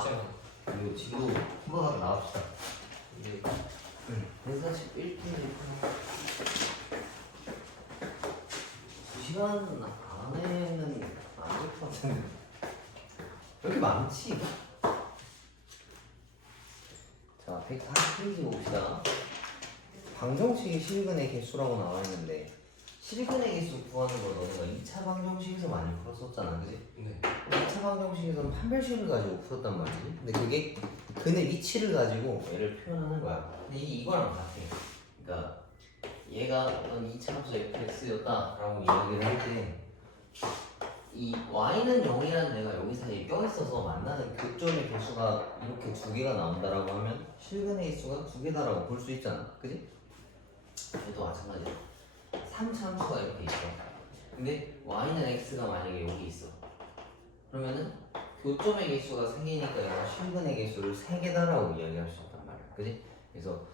진짜. 그리고 지금도 한번 하고 나갑시다. 이제 141분 2시간 안에는 아닐 것 같은데 왜 이렇게 많지? 자, 140페이지 봅시다. 방정식의 실근의 개수라고 나와 있는데 실근의 개수 구하는 거 너네가 2차 방정식에서 많이 풀었었잖아, 그지? 네. 2차 방정식에서는 판별식을 가지고 풀었단 말이지. 근데 그게 근의 위치를 가지고 얘를 표현하는 거야. 근데 이게 이거랑 같아. 그러니까 얘가 어떤 2차 함수 fx였다라고 이야기를 할 때 이 y는 0이라는 애가 여기 사이에 껴있어서 만나는 교점의 개수가 이렇게 두 개가 나온다라고 하면 실근의 개수가 두 개다라고 볼 수 있잖아, 그지? 얘도 마찬가지야. 3차 함수가 이렇게 있어. 근데 y는 x가 만약에 여기 있어. 그러면은 교점의 개수가 3개니까 얘가 실근의 개수를 3개다라고 이야기할 수 있단 말이야, 그지? 그래서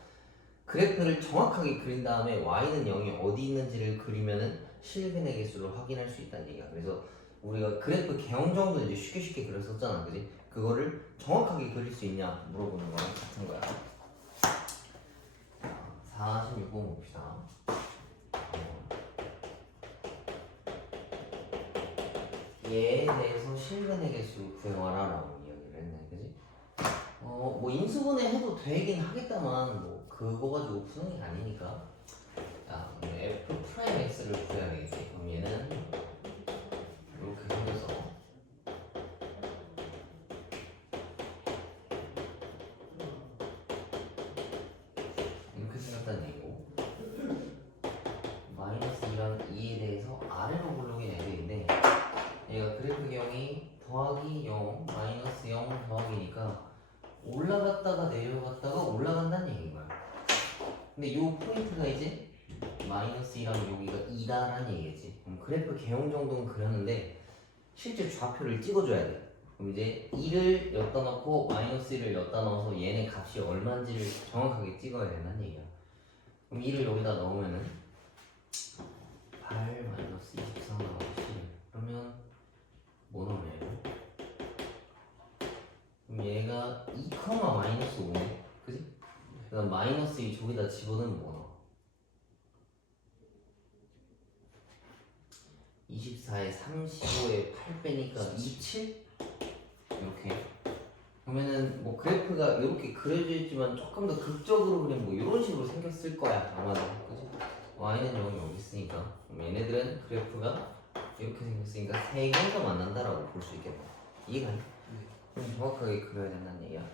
그래프를 정확하게 그린 다음에 y는 0이 어디 있는지를 그리면은 실근의 개수를 확인할 수 있다는 얘기야. 그래서 우리가 그래프 개형 정도 이제 쉽게 그렸었잖아, 그지? 그거를 정확하게 그릴 수 있냐 물어보는 거랑 같은 거야. 46번 봅시다. 얘에 대해서 실근의 개수 구해와라라고 이야기를 했네, 그지? 뭐 인수분해 해도 되긴 하겠다만 뭐 그거 가지고 푸는 게 아니니까. 자, f 프라임 x를 구해야 되겠지. 그럼 얘는 이렇게 생겨서 이렇게 생겼다는 얘기고, 마이너스 2랑 2에 대해서 아래로 굴러긴 애들인데 얘가 그래프 경이 더하기 0, 마이너스 0 더하기니까 올라갔다가 내려갔다가 올라간다는 얘기인 거야. 근데 요 포인트가 이제 마이너스 2랑 여기가 2다라는 얘기겠지. 그럼 그래프 개형 정도는 그렸는데 실제 좌표를 찍어줘야 돼. 그럼 이제 2를 엿다 넣고 마이너스 1을 엿다 넣어서 얘네 값이 얼마인지를 정확하게 찍어야 된다는 얘기야. 그럼 2를 여기다 넣으면은 8 마이너스 24 나오고 11. 그러면 뭐 나오냐고? 그럼 얘가 2, 마이너스 5네. 그지? 그 다음 마이너스 2 저기다 집어넣으면 뭐 나와? 24에 35에 8 빼니까 27? 이렇게. 그러면은 뭐 그래프가 이렇게 그려져 있지만 조금 더 극적으로 그리면 뭐 이런 식으로 생겼을 거야 아마도, 그지? y는 0이 여기 있으니까 그럼 얘네들은 그래프가 이렇게 생겼으니까 세 개가 만난다라고 볼 수 있겠다. 이해가니? 네. 그럼 정확하게 그려야 된다는 얘기야.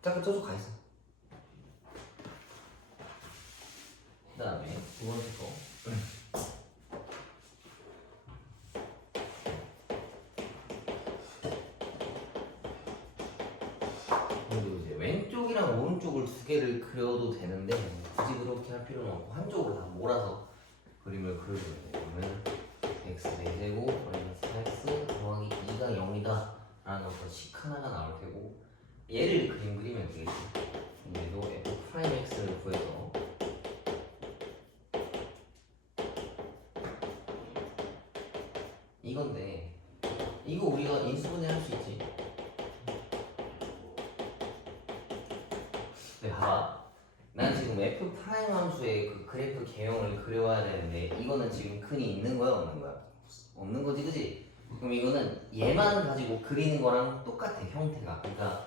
잠깐 저쪽 가 있어. 그 다음에 두 번째 거. 그리고 이제 왼쪽이랑 오른쪽을 두 개를 그려도 되는데 굳이 그렇게 할 필요는 없고 한쪽으로 다 몰아서 그림을 그려주면 돼. 그러면 x 4제곱 마이너스 8x 더하기 2가 0이다 라는 어떤 식 하나가 나올 테고 얘를 그리면 되겠지. 얘도 f 프라임 x를 구해서 이건데 이거 우리가 인수분해 할 수 있지. 네, 봐봐. 난 지금 f 프라임 함수의 그 그래프 개형을 그려와야 되는데 이거는 지금 근이 있는 거야 없는 거야? 없는 거지, 그지? 그럼 이거는 얘만 가지고 그리는 거랑 똑같아, 형태가. 그러니까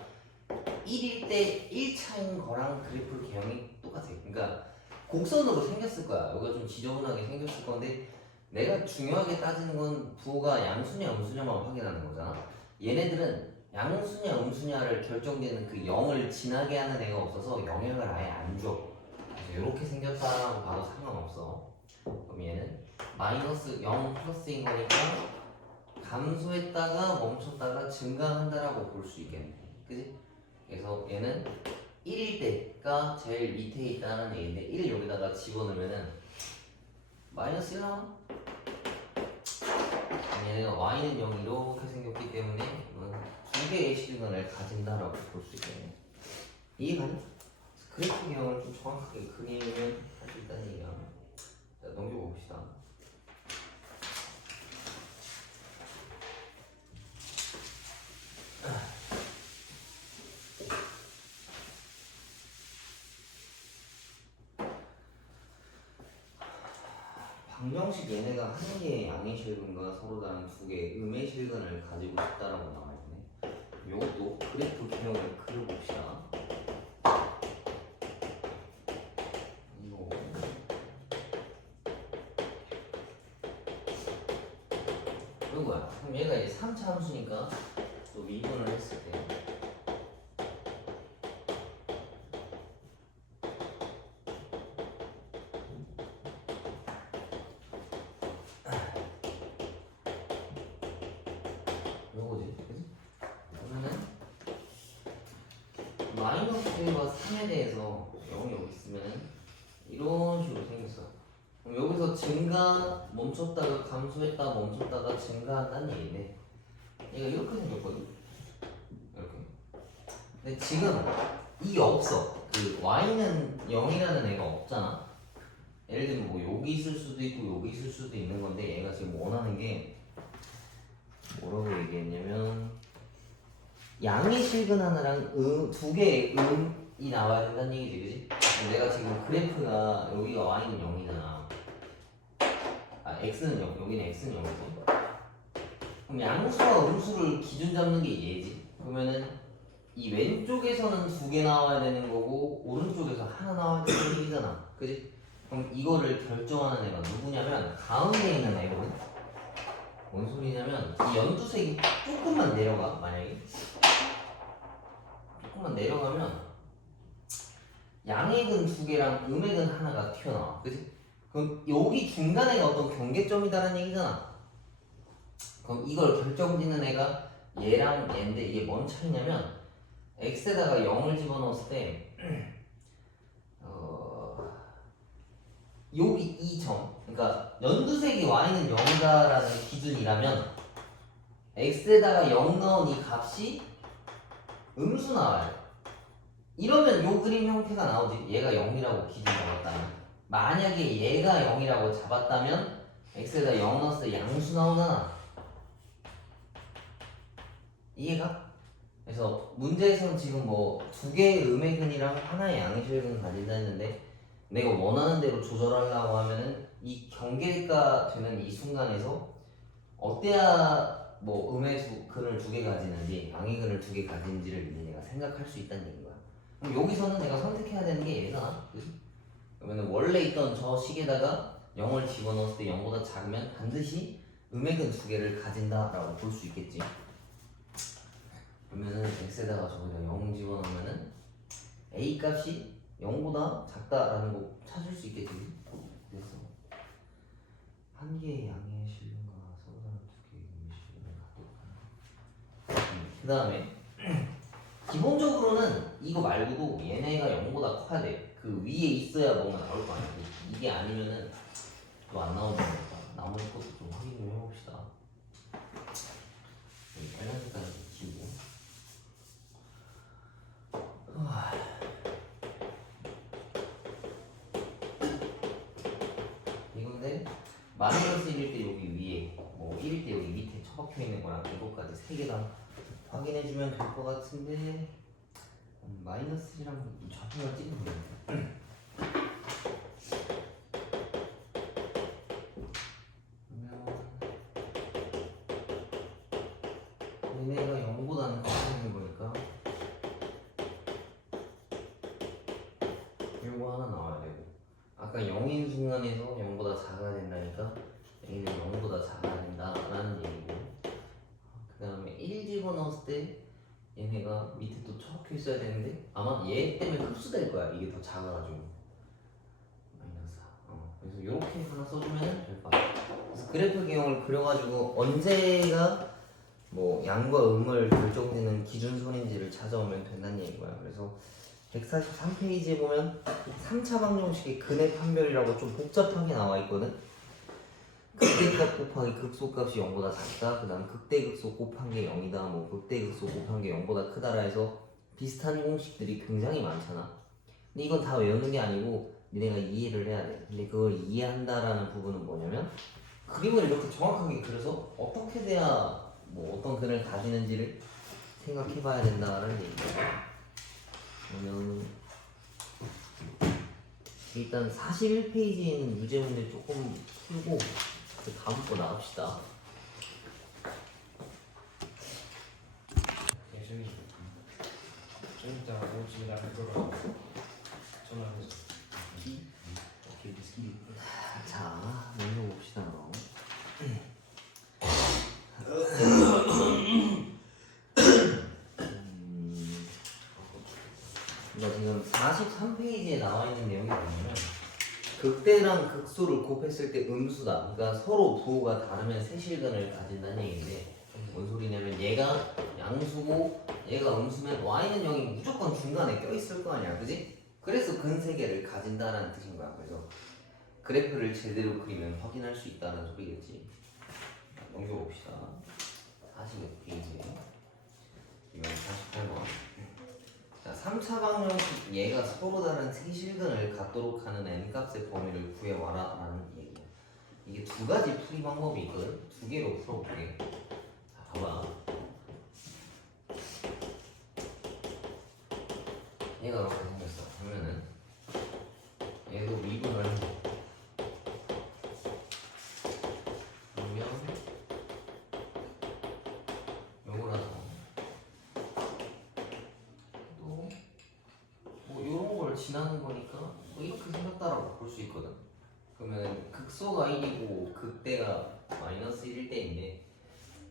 1일 때 1차인 거랑 그래프 개형이 똑같아. 그러니까 곡선으로 생겼을 거야. 여기가 좀 지저분하게 생겼을 건데 내가 중요하게 따지는 건 부호가 양수냐 음수냐만 확인하는 거잖아. 얘네들은 양수냐 음수냐를 결정되는 그 0을 지나게 하는 애가 없어서 영향을 아예 안 줘. 이렇게 생겼다라고 봐도 상관없어. 그럼 얘는 마이너스 0 플러스인 거니까 감소했다가 멈췄다가 증가한다라고 볼 수 있겠네. 그지? 그래서 얘는 1일 때가 제일 밑에 있다는 얘기인데 1을 여기다가 집어넣으면은 마이너스 1 나와. 얘는 y는 0 이렇게 생겼기 때문에 두 개의 실근을 가진다라고 볼 수 있겠네. 이해가니? 그래프 개형을 좀 정확하게 그리면 할 수 있다는 얘기야. 자, 넘겨봅시다. 방정식 얘네가 한 개의 양의 실근과 서로 다른 두 개의 음의 실근을 가지고 싶다라고 나와 있네. 이것도 그래프 기형을 그려봅시다. 이거 이거야. 그럼 얘가 이제 3차 함수니까 또 미분을 했을 때 요거지, 그지? 그러면은 마이너스 1과 3에 대해서 0이 여기 있으면 이런 식으로 생겼어. 그럼 여기서 증가 멈췄다가 감소했다 멈췄다가 증가한다는 얘기네. 얘가 이렇게 생겼거든. 이렇게. 근데 지금 이게 없어. 그 y는 0이라는 애가 없잖아. 예를 들면 뭐 여기 있을 수도 있고 여기 있을 수도 있는 건데 얘가 지금 원하는 게 뭐라고 얘기했냐면 양의 실근 하나랑 두 개의 음이 나와야 된다는 얘기지, 그지? 내가 지금 그래프가 여기가 y는 0이잖아. 아 x는 0, 여기는 x는 0이지. 그럼 양수와 음수를 기준 잡는 게 얘지. 그러면은 이 왼쪽에서는 두 개 나와야 되는 거고 오른쪽에서 하나 나와야 되는 얘기잖아, 그지? 그럼 이거를 결정하는 애가 누구냐면 가운데 있는 애거든. 뭔 소리냐면 이 연두색이 조금만 내려가. 만약에 조금만 내려가면 양액은 두 개랑 음액은 하나가 튀어나와, 그지? 그럼 여기 중간에가 어떤 경계점이다라는 얘기잖아. 그럼 이걸 결정짓는 애가 얘랑 얘인데 이게 뭔 차이냐면 x에다가 0을 집어넣었을 때 여기 이 점, 그러니까 연두색이 y는 0이다라는 기준이라면 x에다가 0 넣은 이 값이 음수 나와요. 이러면 요 그림 형태가 나오지. 얘가 0이라고 기준 잡았다면. 만약에 얘가 0이라고 잡았다면 x에다 0 넣었을 때 양수 나오잖아. 이해가? 그래서 문제에서는 지금 뭐 두 개의 음의근이랑 하나의 양의실근 가진다 했는데 내가 원하는 대로 조절하려고 하면은 이 경계가 되는 이 순간에서 어때야 뭐 근을 두 개 가지는지 양의 근을 두 개 가지는지를 이제 내가 생각할 수 있다는 얘기인 거야. 그럼 여기서는 내가 선택해야 되는 게 얘잖아, 그치? 그러면 원래 있던 저 식에다가 0을 집어넣었을 때 0보다 작으면 반드시 음액은 두 개를 가진다라고 볼 수 있겠지. 그러면은 x에다가 저기다 0 집어넣으면은 a 값이 0보다 작다라는 거 찾을 수 있겠지. 그래서 한 개의 양의 실근과 서로 다른 두 개의 음의 실근을 갖도록 하는. 그 다음에 기본적으로는 이거 말고도 얘네가 0보다 커야 돼. 그 위에 있어야 뭔가 나올 거 아니야. 이게 아니면은 또 안 나오는 거니까 나머지 것도 좀 확인 좀 해봅시다. 빨간 색깔 좀 지우고. 이건데 마이너스 1일 때 여기 위에 뭐 1일 때 여기 밑에 처박혀 있는 거랑 이거까지 세 개 다 확인해주면 될 것 같은데 마이너스 1이랑 좌표가 찍으면 돼. 그러면 얘네가 0보다는 커 있는 거니까 요거 하나 나와야 되고 아까 0인 순간에서 0보다 작아야 된다니까 얘는 0보다 작아야 된다라는 얘기고 그 다음에 1 집어넣었을 때 얘네가 밑에 또 처박혀 있어야 되는데 아마 얘 때문에 흡수될 거야. 이게 더 작아가지고 마이너스 4. 그래서 이렇게 하나 써주면 될 것 같아. 그래서 그래프 기형을 그려가지고 언제가 뭐 양과 음을 결정짓는 기준선인지를 찾아오면 된다는 얘기인 거야. 그래서 143페이지에 보면 3차 방정식의 근의 판별이라고 좀 복잡하게 나와 있거든. 극대값 곱하기 극소값이 0보다 작다. 그 다음 극대극소 곱한 게 0이다. 뭐 극대극소 곱한 게 0보다 크다라 해서 비슷한 공식들이 굉장히 많잖아. 근데 이건 다 외우는 게 아니고 니네가 이해를 해야 돼. 근데 그걸 이해한다라는 부분은 뭐냐면 그림을 이렇게 정확하게 그려서 어떻게 돼야 뭐 어떤 근을 가지는지를 생각해 봐야 된다라는 얘기야. 그러면 일단 41페이지에는 유제 문제 조금 풀고 그 다음 거 나갑시다. 좀 이따 오지 나갈 거라고 전화해서. 자, 먼저 봅시다. 그러니까 지금 43페이지에 나와 있는 내용이 뭐냐면 극대랑 극소를 곱했을 때 음수다. 그러니까 서로 부호가 다르면 세실근을 가진다는 얘기인데 뭔 소리냐면 얘가 양수고 얘가 음수면 y는 0이 무조건 중간에 껴있을 거 아니야, 그지? 그래서 근 세 개를 가진다는 뜻인 거야. 그래서 그래프를 제대로 그리면 확인할 수 있다는 소리겠지. 넘겨봅시다. 46페이지 이건 48번. 자, 3차 방정식 얘가 서로 다른 세실근을 갖도록 하는 n값의 범위를 구해와라 라는 얘기야. 이게 두 가지 풀이 방법이 있거든. 두 개로 풀어볼게. 자, 봐봐. 얘가 이렇게 생겼어. 그러면은 얘도 미분을 그러면 요거라서 또 뭐 요런 걸 지나는 거니까 뭐 이렇게 생겼다라고 볼 수 있거든. 그러면 극소가 1이고 극대가 마이너스 1일 때인데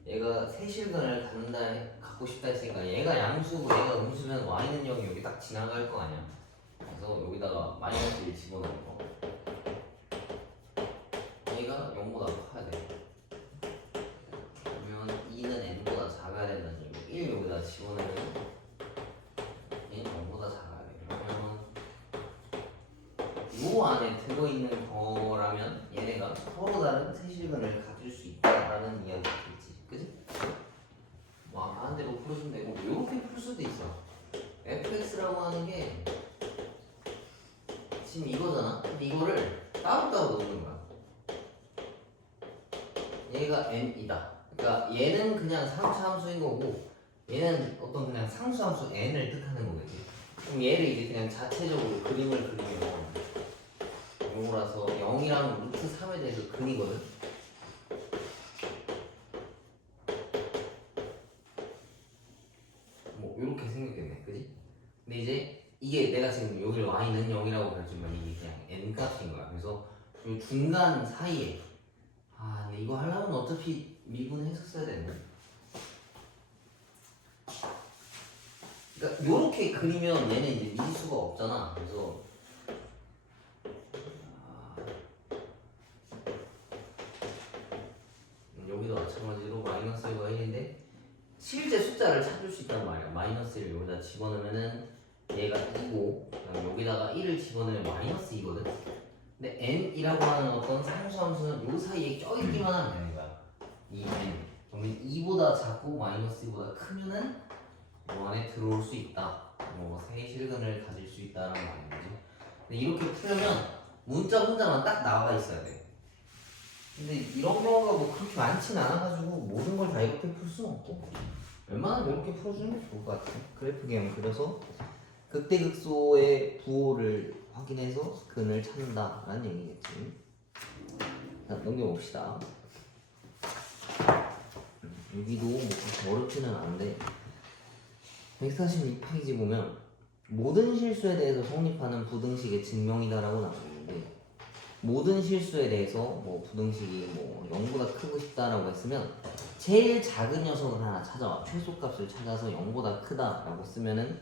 얘가 세실근을 갖고 싶다 했으니까 얘가 양수고 얘가 음수면 y는 0이 여기 딱 지나갈 거 아니야. 그래서 여기다가 마이너스 1 집어넣는 거. 얘가 0보다 커야 돼. 그러면 2는 n보다 작아야 된다는 얘기고 1 여기다 집어넣으면 얘는 0보다 작아야 돼. 그러면 요 안에 들어있는 거라면 얘네가 서로 다른 세실근을 가질 수 있다라는 이야기겠지. 그지? 뭐 아까 한 대로 풀어주면 되고 이렇게 풀 수도 있어. fx라고 하는 게 지금 이거잖아. 근데 이거를 따로따로 놓는 거야. 얘가 n이다. 그러니까 얘는 그냥 상수 함수인 거고 얘는 어떤 그냥 상수 함수 n을 뜻하는 거겠지. 그럼 얘를 이제 그냥 자체적으로 그림을 그리면 요거라서 0이랑 루트 3에 대해서 근이거든. 뭐 요렇게 생겼겠네, 그지? 근데 이제 이게 내가 지금 여기를 y는 0이라고 가르치면 이게 그냥 n 값인 거야. 그래서 요 중간 사이에 근데 이거 하려면 어차피 미분했었어야 되네. 그러니까 요렇게 그리면 얘는 이제 미지수가 없잖아. 그래서 여기도 마찬가지로 마이너스 1과 1인데 실제 숫자를 찾을 수 있단 말이야. 마이너스 1을 여기다 집어넣으면은 얘가 2고 그다음에 여기다가 1을 집어넣으면 마이너스 2거든. 근데 n이라고 하는 어떤 상수함수는 요 사이에 껴있기만 하면 되는 거야. 이 n. 그러면 2보다 작고 마이너스 2보다 크면은 요 안에 들어올 수 있다. 뭐 세실근을 가질 수 있다라는 말이지. 근데 이렇게 풀려면 문자 혼자만 딱 나와 있어야 돼. 근데 이런 경우가 뭐 그렇게 많지는 않아가지고 모든 걸 다 이렇게 풀 수는 없고 웬만하면 이렇게 풀어주는 게 좋을 것 같아. 그래프 개형 그려서 극대극소의 부호를 확인해서 근을 찾는다라는 얘기겠지. 자, 넘겨봅시다. 여기도 뭐 그렇게 어렵지는 않은데 142페이지 보면 모든 실수에 대해서 성립하는 부등식의 증명이다라고 나와있는데 모든 실수에 대해서 뭐 부등식이 뭐 0보다 크고 싶다라고 했으면 제일 작은 녀석을 하나 찾아와. 최소값을 찾아서 0보다 크다라고 쓰면은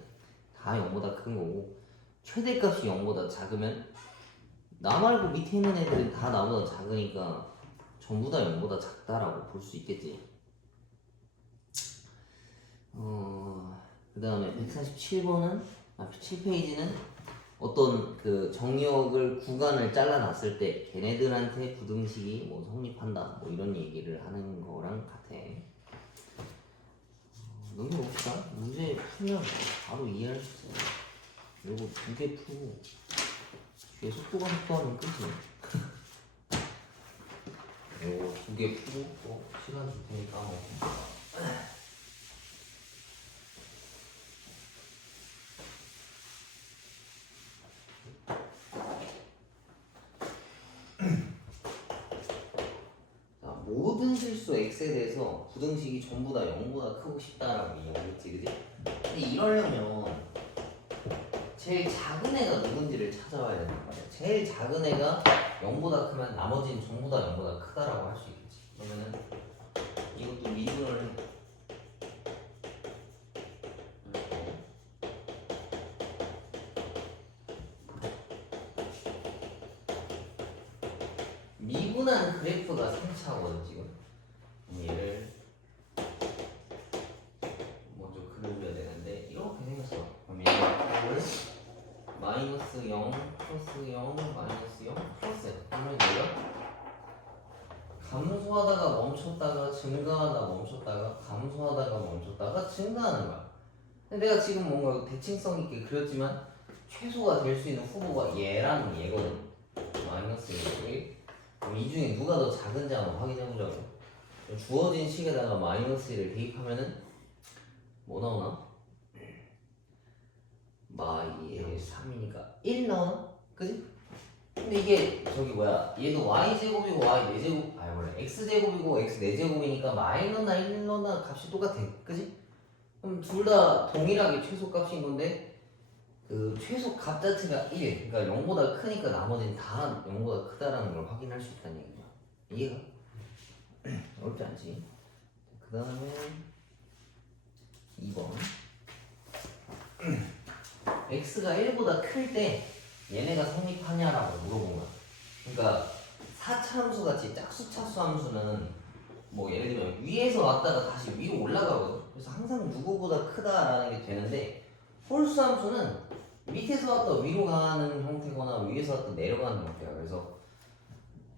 다 0보다 큰 거고 최대값이 0보다 작으면 나 말고 밑에 있는 애들은 다 나보다 작으니까 전부 다 0보다 작다라고 볼 수 있겠지. 그 다음에 147번은 7페이지는 어떤 그 정의역을 구간을 잘라놨을 때 걔네들한테 부등식이 뭐 성립한다 뭐 이런 얘기를 하는 거랑 같아. 넘겨봅시다. 문제 풀면 바로 이해할 수 있어. 이거 2개 풀고 뒤에 속도가 속도하면 끝이네. 이거 2개 풀고 또 시간 줄 테니까 뭐. 함실수 x에 대해서 부등식이 전부 다 0보다 크고 싶다라고 이야기했지, 그지? 근데 이러려면 제일 작은 애가 누군지를 찾아와야 된단 말이야. 제일 작은 애가 0보다 크면 나머지는 전부 다 0보다 크다라고 할 수 있겠지. 그러면은 이것도 미분을 해. 미분한 그래프가 3차거든 지금. 얘를 먼저 그려줘야 되는데 이렇게 생겼어. 그럼 얘를 마이너스 0 플러스 0 마이너스 0 플러스 그러면 얘가 감소하다가 멈췄다가 증가하다 멈췄다가 감소하다가 멈췄다가 증가하는 거야. 근데 내가 지금 뭔가 대칭성 있게 그렸지만 최소가 될 수 있는 후보가 얘랑 얘거든. 마이너스 1. 그럼 이 중에 누가 더 작은지 한번 확인해보자고. 주어진 식에다가 마이너스 1을 대입하면은 뭐 나오나? 마이 3이니까 1 나오나? 그지? 근데 이게 저기 뭐야 얘도 y제곱이고 y 4제곱 아니 원래 x제곱이고 x 4제곱이니까 마이너나 1너나 값이 똑같아. 그지? 그럼 둘 다 동일하게 최소값인 건데 그 최소값 자체가 1 그러니까 0보다 크니까 나머지는 다 0보다 크다라는 걸 확인할 수 있다는 얘기죠. 이해가? 어렵지 않지? 그 다음에 2번 x가 1보다 클 때 얘네가 성립하냐라고 물어본 거야. 그러니까 4차 함수 같이 짝수차수 함수는 뭐 예를 들면 위에서 왔다가 다시 위로 올라가거든. 그래서 항상 누구보다 크다라는 게 되는데 홀수 함수는 밑에서 왔다 위로 가는 형태거나 위에서 왔다 내려가는 형태야. 그래서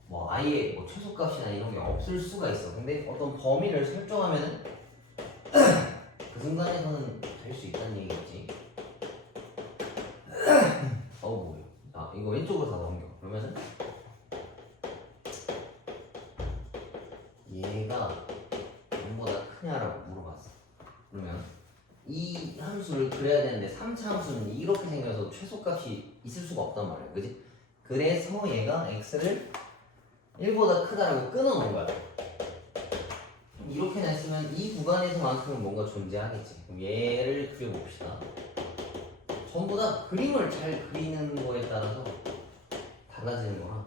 뭐 아예 뭐 최소값이나 이런 게 없을 수가 있어. 근데 어떤 범위를 설정하면은 그 순간에서는 될 수 있다는 얘기겠지. 뭐야? 아 이거 왼쪽으로 다 넘겨. 그러면은 얘가 0보다 크냐라고 물어봤어. 그러면 이 함수를 그려야 되는데 3차 함수는 이렇게 생겨서 최소값이 있을 수가 없단 말이야. 그지? 그래서 얘가 x를 1보다 크다라고 끊어놓은 거야. 이렇게 냈으면 이 구간에서만큼은 뭔가 존재하겠지. 그럼 얘를 그려봅시다. 전부 다 그림을 잘 그리는 거에 따라서 달라지는 거라.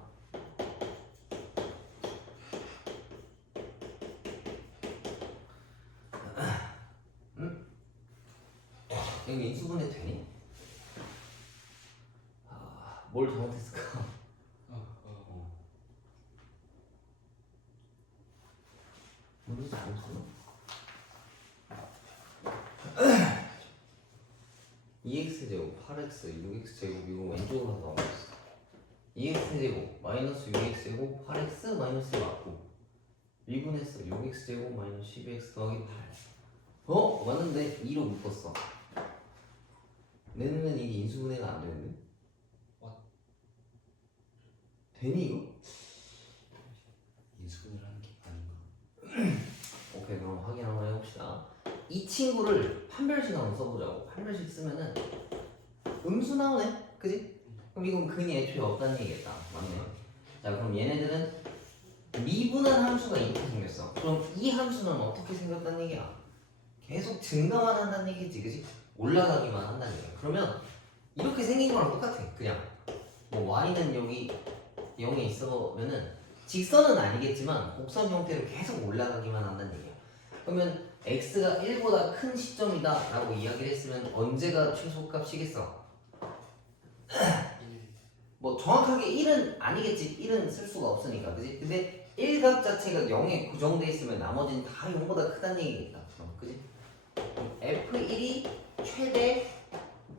여기 인수분해 되니? 뭘 잘못했을까? 뭔지 잘못했나? 2x제곱 8x 6x제곱 이거 왼쪽으로 가서 나오겠어. 2x제곱 마이너스 6x제곱 8x 마이너스 맞고 미분했어. 6x제곱 마이너스 12x 더하기 8 맞는데 2로 묶었어. 내 눈엔 이게 인수분해가 안 되는데? 되니 이거? 인수분해를 하는 게 아닌가? 오케이 그럼 확인 한번 해봅시다. 이 친구를 판별식 한번 써보자고. 판별식 쓰면은 음수 나오네? 그지? 그럼 이건 근이 애초에 없다는 얘기겠다. 맞네. 자 그럼 얘네들은 미분한 함수가 이렇게 생겼어. 그럼 이 함수는 어떻게 생겼다는 얘기야? 계속 증가만 한다는 얘기지, 그지? 올라가기만 한다는 얘기야. 그러면 이렇게 생긴 거랑 똑같아. 그냥 뭐 y는 여기 0에 있어면은 직선은 아니겠지만 곡선 형태로 계속 올라가기만 한다는 얘기야. 그러면 x가 1보다 큰 시점이다 라고 이야기를 했으면 언제가 최소값이겠어? 뭐 정확하게 1은 아니겠지. 1은 쓸 수가 없으니까, 그지? 근데 1값 자체가 0에 고정돼 있으면 나머지는 다 0보다 크다는 얘기겠다. 그지? F1이 최대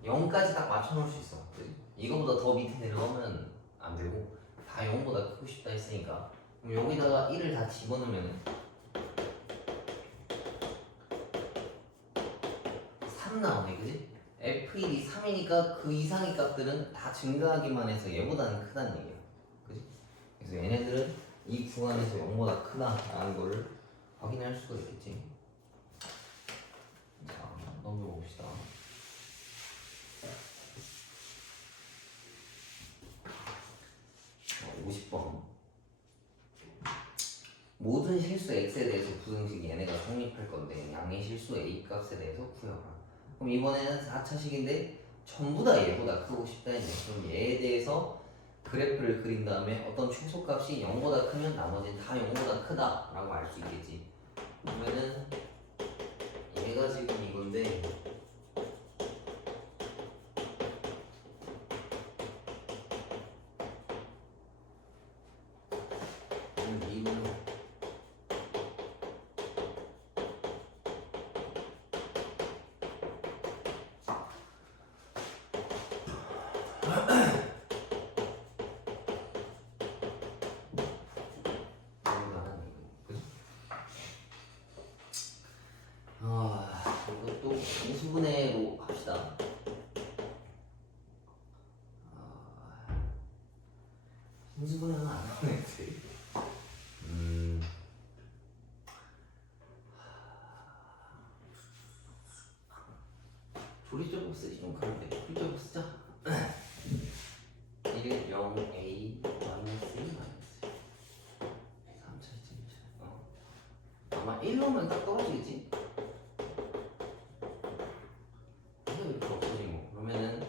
0까지 딱 맞춰놓을 수 있어. 그지? 이거보다 더 밑에 내려가면 안 되고 다 0보다 크고 싶다 했으니까 그럼 여기다가 1을 다 집어넣으면 3 나오네, 그지? F1이 3이니까 그 이상의 값들은 다 증가하기만 해서 얘보다는 크다는 얘기야. 그지? 그래서 얘네들은 이 구간에서 0보다 크다라는 거를 확인할 수가 있겠지. 자, 넘겨봅시다. 50번. 모든 실수 x에 대해서 부등식 얘네가 성립할 건데 양의 실수 a 값에 대해서 구해라. 그럼 이번에는 4차식인데 전부 다 얘보다 크고 싶다 했네. 그럼 얘에 대해서 그래프를 그린 다음에 어떤 최소값이 0보다 크면 나머지는 다 0보다 크다 라고 알 수 있겠지. 그러면은 얘가 지금 이건데 이거는 이것도 인수분해로 합시다. 인수분해는 안 하네. 조리적으로 쓰기 좀 그런데 조리적으로 쓰자. 1, 0, A, 마이너스 1, 마이너스 3차이쯤 아마 1로면 딱 떨어지겠지? 이렇게 없어지고 그러면은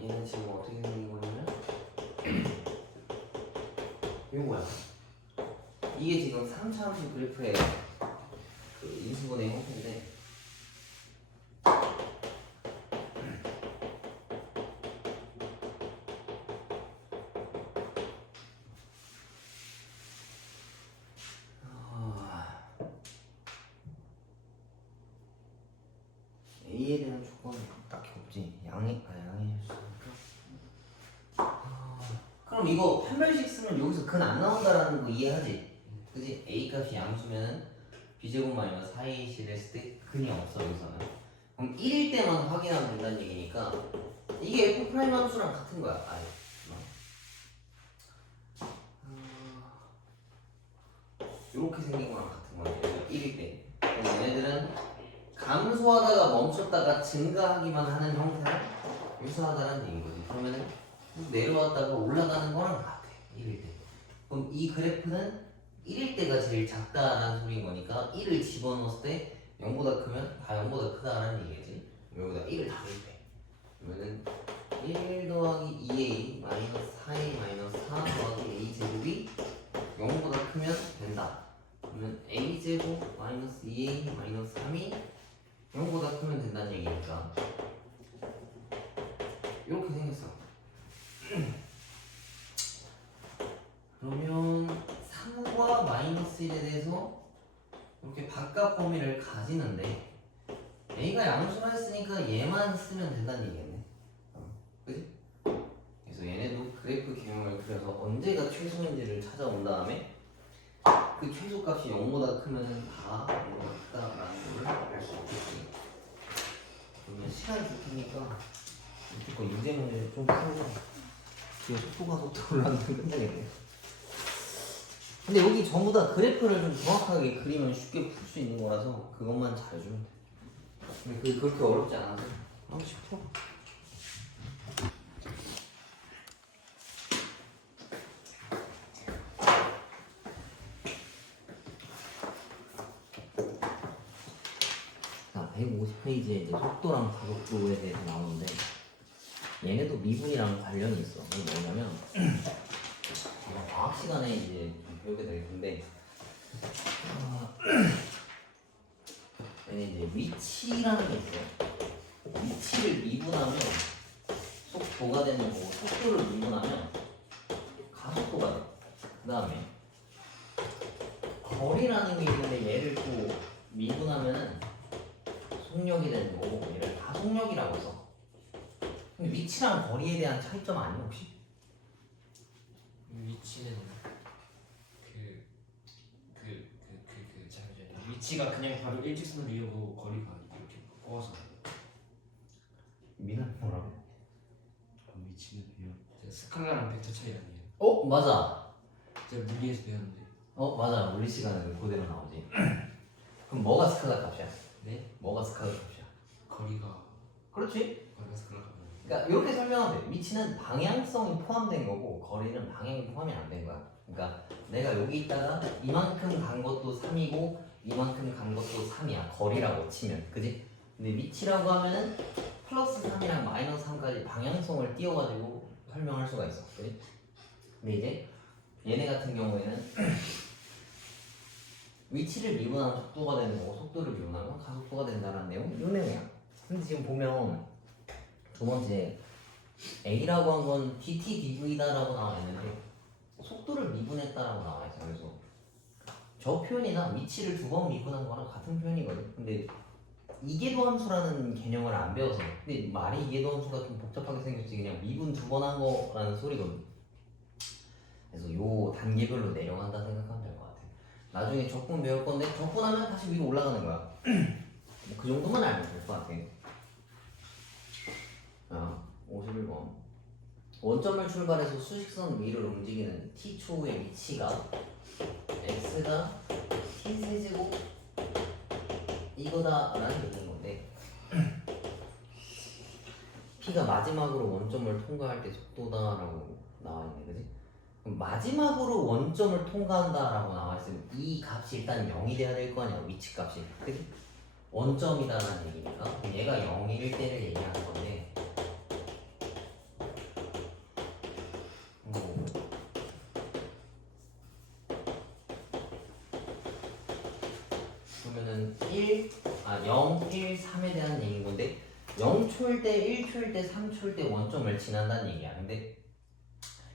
얘는 지금 어떻게 생긴 거냐면 이거야. 이게 지금 3차 함수 그래프의 그 인수분해 형태인데 A에 대한 조건은 딱히 없지. 양이 그럼 이거 판별식 쓰면 여기서 근 안 나온다라는 거 이해하지? 그지? A 값이 양수면 B제곱 마이너스 4AC 됐을 때 근이 없어 여기서는. 그럼 1일 때만 확인하면 된다는 얘기니까 이게 F 프라임 함수랑 같은 거야. 아예. 이렇게 생긴 거랑 같은 거야. 1일 때. 얘네들은 감소하다가 멈췄다가 증가하기만 하는 형태랑 유사하다는 얘기인 거지. 그러면은 내려왔다가 올라가는 거랑 같아. 1일 때. 그럼 이 그래프는 1일 때가 제일 작다라는 소리인 거니까 1을 집어넣었을 때 0보다 크면 다 0보다 크다라는 얘기지. 여기다 1을 다 줄 때. 그러면은 1 더하기 2a 마이너스 4a 마이너스 4 더하기 a 제곱이 0보다 크면 된다. 그러면 a 제곱 마이너스 2a 마이너스 3이 0보다 크면 된다는 얘기니까 이렇게 생겼어. 그러면 3과 마이너스 1에 대해서 이렇게 바깥 범위를 가지는데 A가 양수라 했으니까 얘만 쓰면 된다는 얘기겠네. 그지? 그래서 얘네도 그래프 기형을 그려서 언제가 최소인지를 찾아온 다음에 그 최소값이 0보다 크면 다 0보다 크다라는 걸 알 수 있겠지. 그러면 시간이 줄 테니까 이거 유제 문제를 좀 풀고 뒤에 속도가 올라가면 끝나겠네. 근데 여기 전부 다 그래프를 좀 정확하게 그리면 쉽게 풀 수 있는 거라서 그것만 잘해주면 돼. 근데 그게 그렇게 어렵지 않아서 하고 싶어. 자, 150페이지에 이제 속도랑 가속도에 대해서 나오는데 얘네도 미분이랑 관련이 있어. 이게 뭐냐면 과학 시간에 이제 좀 배우게 될 텐데 얘네 이제 위치라는 게 있어. 위치를 미분하면 속도가 되는 거고 속도를 미분하면 가속도가 돼. 그 다음에 거리라는 게 있는데 얘를 또 미분하면은 속력이 되는 거고 얘를 가속력이라고 써. 근데 위치랑 거리에 대한 차이점 아니야 혹시? 위치는 잠시만요. 위치가 그냥 바로 일직선으로 이어고 거리가 이렇게 꼬아서 미나 뭐라고? 위치는 그냥 스칼라랑 벡터 차이 아니에요. 어 맞아. 제가 물리에서 배웠는데. 맞아. 물리 시간은 그대로 나오지. 그럼 뭐가 스칼라 값이야? 네? 뭐가 스칼라 값이야? 거리가 그렇지. 스칼라 값이에요. 그러니까 이렇게 설명하면 돼. 위치는 방향성이 포함된 거고 거리는 방향이 포함이 안 된 거야. 그러니까 내가 여기 있다가 이만큼 간 것도 3이고 이만큼 간 것도 3이야. 거리라고 치면, 그지? 근데 위치라고 하면은 플러스 3이랑 마이너스 3까지 방향성을 띄워가지고 설명할 수가 있어, 그지? 근데 이제 얘네 같은 경우에는 위치를 미분하면 속도가 되는 거고 속도를 미분하면 가속도가 된다는 내용, 이 내용이야. 근데 지금 보면 두 번째 A라고 한 건 dt dv다라고 나와 있는데 속도를 미분했다라고 나와 있어. 그래서 저 표현이나 위치를 두 번 미분한 거랑 같은 표현이거든. 근데 이계도 함수라는 개념을 안 배워서, 근데 말이 이계도 함수가 좀 복잡하게 생겼지. 그냥 미분 두 번 한 거라는 소리거든. 그래서 요 단계별로 내려간다 생각하면 될 것 같아. 나중에 적분 배울 건데 적분하면 다시 위로 올라가는 거야. 그 정도만 알면 될 것 같아. 자, 51번. 원점을 출발해서 수직선 위를 움직이는 t초의 위치가 x가 t세제곱 이거다라는 얘기인 건데 p가 마지막으로 원점을 통과할 때 속도다라고 나와 있네, 그지? 그럼 마지막으로 원점을 통과한다라고 나와 있으면 이 값이 일단 0이 돼야 될 거 아니야, 위치 값이, 그지? 원점이다라는 얘기니까 그럼 얘가 0일 때를 얘기하는 건데 그러면은 0, 1, 3에 대한 얘기인 건데 0초일 때, 1초일 때, 3초일 때 원점을 지난다는 얘기야. 근데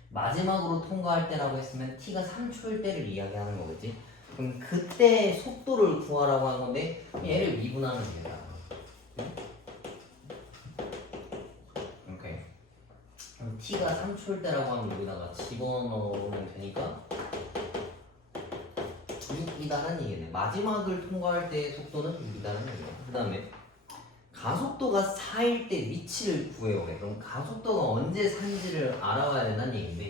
마지막으로 통과할 때라고 했으면 t가 3초일 때를 이야기하는 거겠지? 그럼 그때 속도를 구하라고 하는 건데 얘를 미분하면 되겠다. 오케이. 그럼 t가 3초일 때라고 하면 여기다가 집어넣으면 되니까 6이다라는 얘기네. 마지막을 통과할 때의 속도는 6이다라는 얘기야. 그 다음에 가속도가 4일 때 위치를 구해요. 그럼 가속도가 언제 산지를 알아봐야 된다는 얘기인데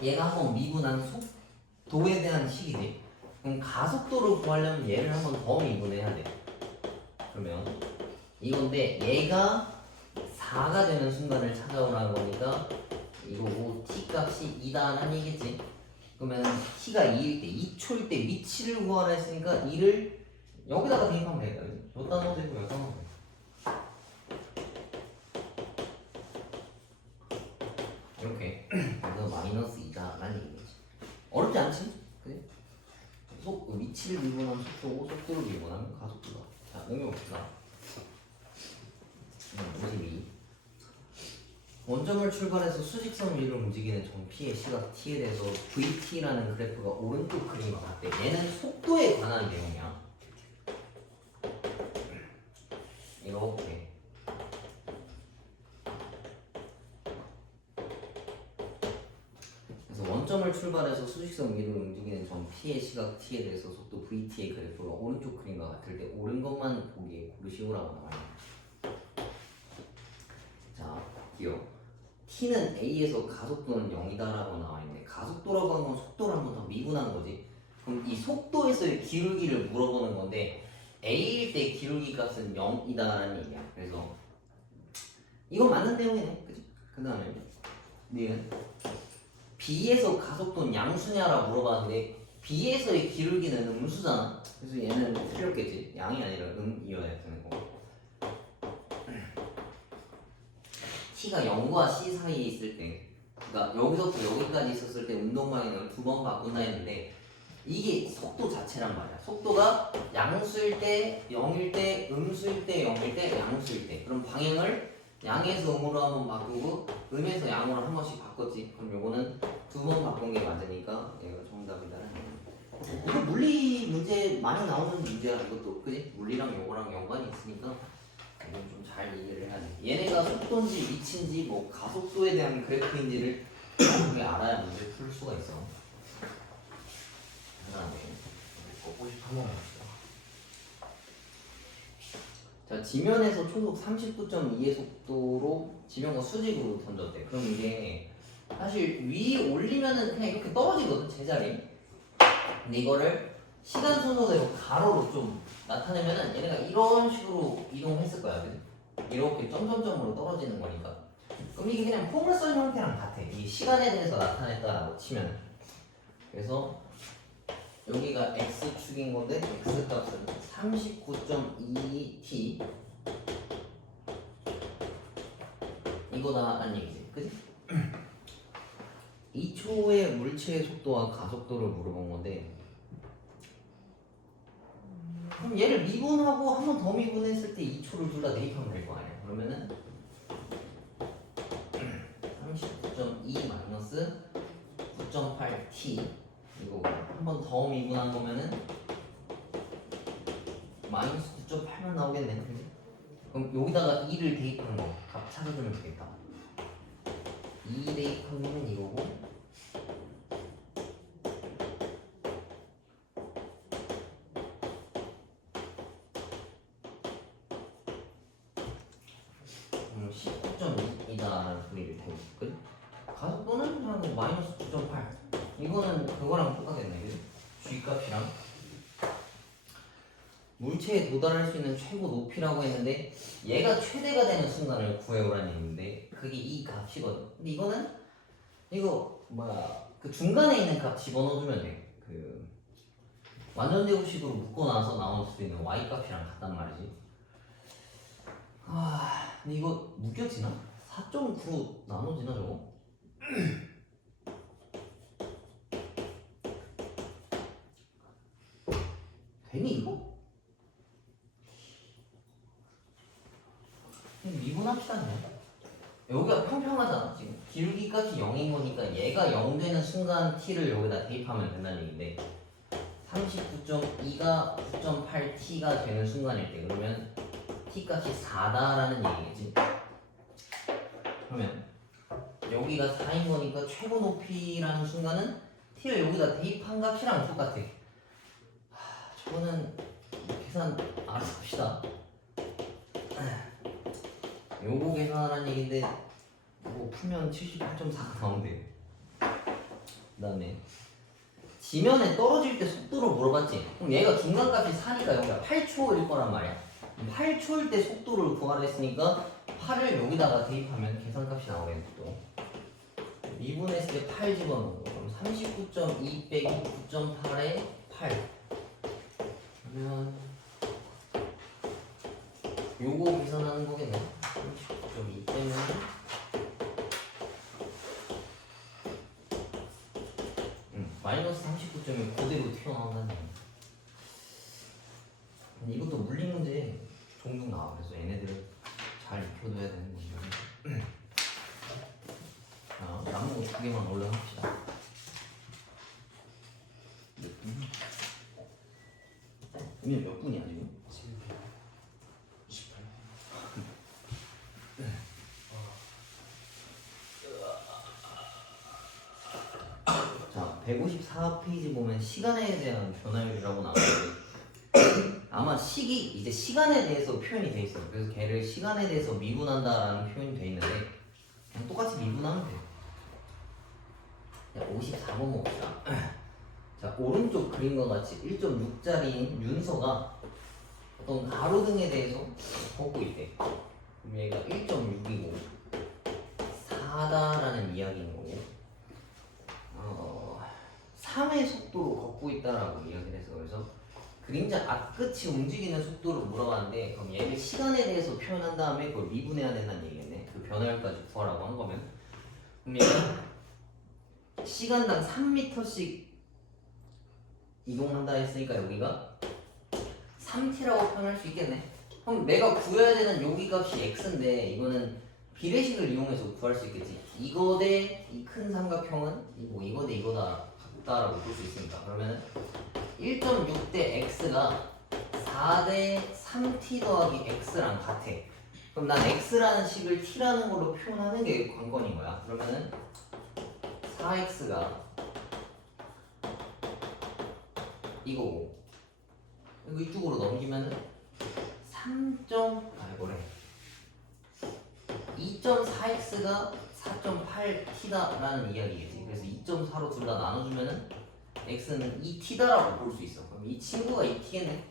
얘가 한번 미분한 속도에 대한 식이지. 그럼 가속도를 구하려면 얘를 한번 더 미분해야 돼. 그러면 이건데 얘가 4가 되는 순간을 찾아오라는 거니까 이거고 t 값이 2다라는 얘기겠지. 그러면 t가 2일 때, 2초일 때 위치를 구하라 했으니까 2를 여기다가 대입하면 되겠다. 여기다 넣어도 되고 여기다 넣어도 되고. 이렇게. 그래서 마이너스 2다라는 얘기지. 어렵지 않지? 그래? 위치를 미분하면 속도고 속도를 미분하면 가속도다. 자, 넘겨봅시다. 52. 원점을 출발해서 수직선 위를 움직이는 점 P의 시각 T에 대해서 VT라는 그래프가 오른쪽 그림과 같대. 얘는 속도에 관한 내용이야. 이렇게. 그래서 원점을 출발해서 수직선 위를 움직이는 점 P의 시각 T에 대해서 속도 VT의 그래프가 오른쪽 그림과 같을 때 옳은 것만 보기에 고르시오라고 나와요. 자, 기억. t는 a에서 가속도는 0이다라고 나와 있는데 가속도라고 하는 건 속도를 한 번 더 미분한 거지. 그럼 이 속도에서의 기울기를 물어보는 건데 a일 때 기울기 값은 0이다라는 얘기야. 그래서 이건 맞는 내용이네, 그치? 그 다음에 니은 b에서 가속도는 양수냐라 물어봤는데 b에서의 기울기는 음수잖아. 그래서 얘는 틀렸겠지. 양이 아니라 음이어야 되는 거. t가 0과 c 사이에 있을 때, 그러니까 여기서부터 여기까지 있었을 때 운동 방향을 두 번 바꾼다 했는데 이게 속도 자체란 말이야. 속도가 양수일 때, 0일 때, 음수일 때, 0일 때, 양수일 때. 그럼 방향을 양에서 음으로 한번 바꾸고 음에서 양으로 한 번씩 바꿨지. 그럼 요거는 두 번 바꾼 게 맞으니까 얘가 정답이다라는 거야. 이거 물리 문제 많이 나오는 문제야. 이것도, 그지? 물리랑 요거랑 연관이 있으니까 이건 좀 잘 이해를 해야 돼. 얘네가 속도인지 위치인지 뭐 가속도에 대한 그래프인지를 나중에 알아야 문제를 풀 수가 있어. 그 다음에 53번 봅시다. 자, 지면에서 초속 39.2의 속도로 지면과 수직으로 던졌대. 그럼 이게 사실 위에 올리면은 그냥 이렇게 떨어지거든, 제자리. 근데 이거를 시간 순서대로 가로로 좀 나타내면은 얘네가 이런 식으로 이동했을 거야, 그치? 이렇게 점점점으로 떨어지는 거니까. 그럼 이게 그냥 포물선 형태랑 같아. 이 시간에 대해서 나타냈다라고 치면. 그래서 여기가 x축인 건데 x 값은 39.22t 이거다라는 얘기지, 그지? 2초의 물체의 속도와 가속도를 물어본 건데, 그럼 얘를 미분하고 한 번 더 미분했을 때 2초를 둘 다 대입하면 될 거 아니야. 그러면은 39.2 마이너스 9.8t 이거 한 번 더 미분한 거면은 마이너스 9.8만 나오겠네. 그지? 그럼 여기다가 2를 대입하는 거 값 찾아주면 되겠다. 2 대입하면 이거고, 그럼 19.2이다라는 소리를 대고, 그지? 가속도는 그냥 마이너스 9.8 이거는 그거랑 똑같겠네, 그지? G값이랑 물체에 도달할 수 있는 최고 높이라고 했는데 얘가 최대가 되는 순간을 구해오라는 얘기인데 그게 이 값이거든. 근데 이거는 이거 뭐야 그 중간에 있는 값 집어넣어주면 돼. 그 완전제곱식으로 묶어놔서 나올 수도 있는 y 값이랑 같단 말이지. 아 근데 이거 묶여지나? 4.9로 나눠지나 저거? 되니 이거? 미분합시다 그냥. 여기가 평평하잖아 지금. 기울기 값이 0인 거니까 얘가 0 되는 순간 t를 여기다 대입하면 된다는 얘기인데 39.2가 9.8t가 되는 순간일 때 그러면 t 값이 4다라는 얘기겠지. 그러면 여기가 4인 거니까 최고 높이라는 순간은 t를 여기다 대입한 값이랑 똑같아. 저거는 계산 알아서 합시다. 요거 계산하라는 얘기인데 뭐 풀면 78.4가 나온대. 그 다음에 지면에 떨어질 때 속도를 물어봤지. 그럼 얘가 중간값이 4니까 여기가 8초일 거란 말이야. 8초일 때 속도를 구하라 했으니까 8을 여기다가 대입하면 계산값이 나오겠네. 또 미분했을 때 8 집어넣는 거. 그럼 39.2 빼기 9.8에 8 그러면 요거 계산하는 거겠네. 39.2 빼면 마이너스 39점이 그대로 튀어나온다는 얘기야. 근데 이것도 물리 문제 종종 나와. 그래서 얘네들을 잘 익혀둬야 되는 문제야. 자, 남은 거 2개만 얼른 합시다. 그러면 몇 분이야 지금? 28. 자, 154페이지 보면 시간에 대한 변화율이라고 나오는데 아마 식이 이제 시간에 대해서 표현이 돼 있어요. 그래서 걔를 시간에 대해서 미분한다라는 표현이 돼 있는데 그냥 똑같이 미분하면 돼요. 자, 54번 봅시다. 자, 오른쪽 그림과 같이 1.6짜리인 윤서가 어떤 가로등에 대해서 걷고 있대. 그럼 얘가 1.6이고 4다라는 이야기인 거고 3의 속도로 걷고 있다라고 이야기를 했어. 그래서 그림자 앞끝이 움직이는 속도를 물어봤는데 그럼 얘를 시간에 대해서 표현한 다음에 그걸 미분해야 된다는 얘기겠네. 그 변화율까지 구하라고 한 거면 그럼 얘가 시간당 3m씩 이동한다 했으니까 여기가 3t라고 표현할 수 있겠네. 그럼 내가 구해야 되는 여기 값이 x인데 이거는 비례식을 이용해서 구할 수 있겠지. 이거 대 이 큰 삼각형은 이거 대 이거다 같다라고 볼 수 있으니까 그러면은 1.6 대 x가 4 대 3t 더하기 x랑 같아. 그럼 난 x라는 식을 t라는 걸로 표현하는 게 관건인 거야. 그러면은 4x가 이거고 이거 이쪽으로 넘기면은 2.4x가 4.8t다라는 이야기겠지. 그래서 2.4로 둘 다 나눠주면은 x는 2t다라고 볼 수 있어. 그럼 이 친구가 2t겠네.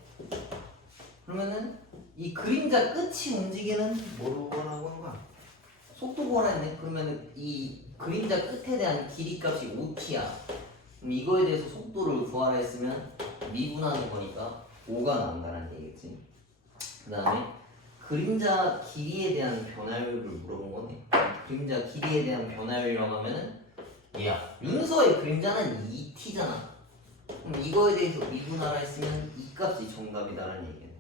그러면은 이 그림자 끝이 움직이는 뭐로 구하라고 한 거야? 속도 구하라 했네. 그러면은 이 그림자 끝에 대한 길이 값이 5t야. 그럼 이거에 대해서 속도를 구하라 했으면 미분하는 거니까 5가 나온다는 얘기겠지. 그 다음에 그림자 길이에 대한 변화율을 물어본 거네. 그림자 길이에 대한 변화율이라고 하면은 얘야, 윤서의 그림자는 2t잖아. 그럼 이거에 대해서 미분하라 했으면 이 값이 정답이다라는 얘기네.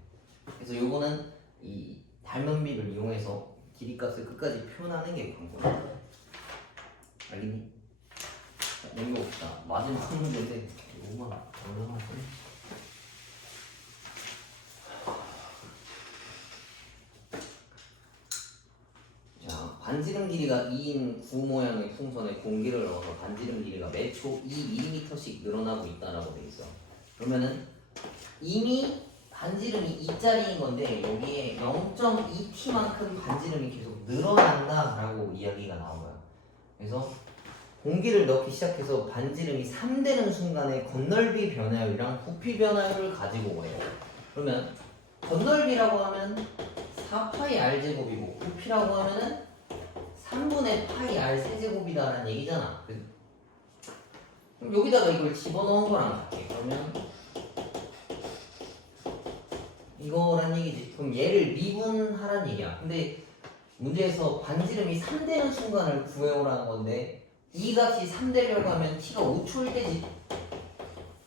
그래서 요거는 이 닮은비를 이용해서 길이 값을 끝까지 표현하는 게 관건이야. 알겠니? 자, 넘겨봅시다. 마지막 문제인데 요거만 얼마나 걸려? 자, 반지름 길이가 2인 구 모양의 풍선에 공기를 넣어서 반지름 길이가 매초 2mm씩 늘어나고 있다라고 돼 있어. 그러면은 이미 반지름이 2짜리인 건데 여기에 0.2t만큼 반지름이 계속 늘어난다라고 이야기가 나온 거야. 그래서 공기를 넣기 시작해서 반지름이 3되는 순간에 건널비 변화율이랑 부피 변화율을 가지고 오래요. 그러면 건널비라고 하면 4파이 r 제곱이고 부피라고 하면은 3분의 파이 r 세제곱이다라는 얘기잖아. 그럼 여기다가 이걸 집어넣은 거랑 같게. 그러면 이거란 얘기지. 그럼 얘를 미분하란 얘기야. 근데 문제에서 반지름이 3되는 순간을 구해오라는 건데 이 값이 3되려고 하면 t가 5초일 때지.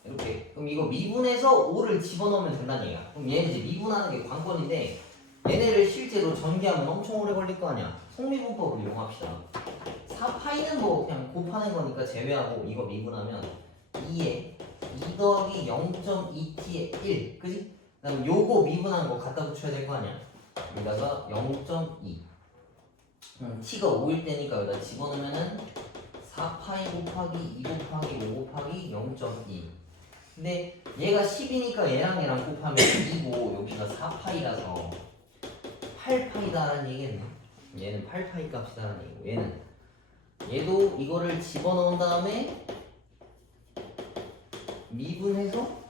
이렇게. 그럼 이거 미분해서 5를 집어넣으면 된다는 얘기야. 그럼 얘는 이제 미분하는 게 관건인데 얘네를 실제로 전개하면 엄청 오래 걸릴 거 아니야. 속미분법을 이용합시다. 4파이는 뭐 그냥 곱하는 거니까 제외하고 이거 미분하면 2에 2 더하기 0.2t의 1. 그지? 그 다음 요거 미분하는 거 갖다 붙여야 될 거 아니야. 여기다가 0.2 t가 5일 때니까 여기다 집어넣으면은 4파이 곱하기 2 곱하기 5 곱하기 0.2. 근데 얘가 10이니까 얘랑 곱하면 2고 여기가 4파이라서 8파이다라는 얘기겠네. 얘는 8파이 값이다라는 얘기고 얘도 이거를 집어넣은 다음에 미분해서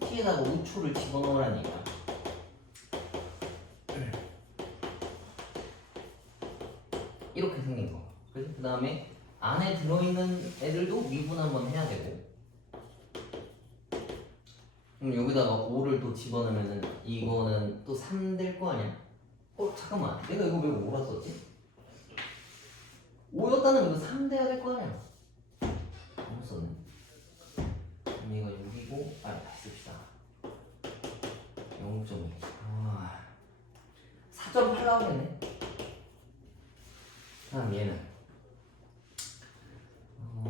t에다가 5초를 집어넣으라는 얘기야. 이렇게 생긴 거. 그 다음에 안에 들어있는 애들도 미분 한번 해야 되고. 그럼 여기다가 5를 또 집어넣으면은 이거는 또 3 될 거 아니야? 잠깐만. 내가 이거 왜 5라 썼지? 5였다는 이거 3 돼야 될 거 아니야? 잘못 썼네. 그럼 이거 6이고, 다시 씁시다. 0.2. 4.8 나오겠네. 다음 얘는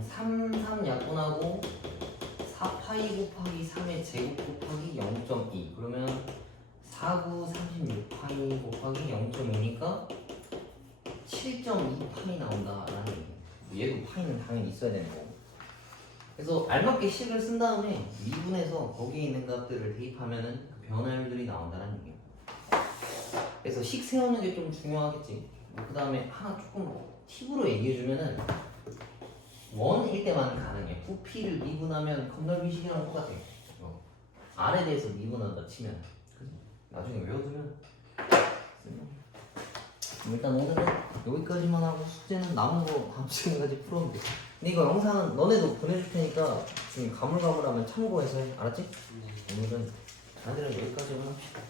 3 약분하고 4파이 곱하기 3의 제곱 곱하기 0.2. 그러면 4, 9, 36파이 곱하기 0.2니까 7.2파이 나온다라는 얘기예요. 얘도 파이는 당연히 있어야 되는 거고. 그래서 알맞게 식을 쓴 다음에 미분해서 거기에 있는 값들을 대입하면은 그 변화율들이 나온다는 얘기예요. 그래서 식 세우는 게 좀 중요하겠지. 그 다음에 하나 조금 팁으로 얘기해주면은 원일 때만 가능해. 부피를 미분하면 건널비식이랑 똑같아. R에 대해서 미분한다 치면 나중에 외워두면 일단 오늘은 여기까지만 하고 숙제는 남은 거 다음 시간까지 풀어보면 돼. 근데 이거 영상은 너네도 보내줄 테니까 지금 가물가물하면 참고해서 해. 알았지? 오늘은 다들은 여기까지만 합시다.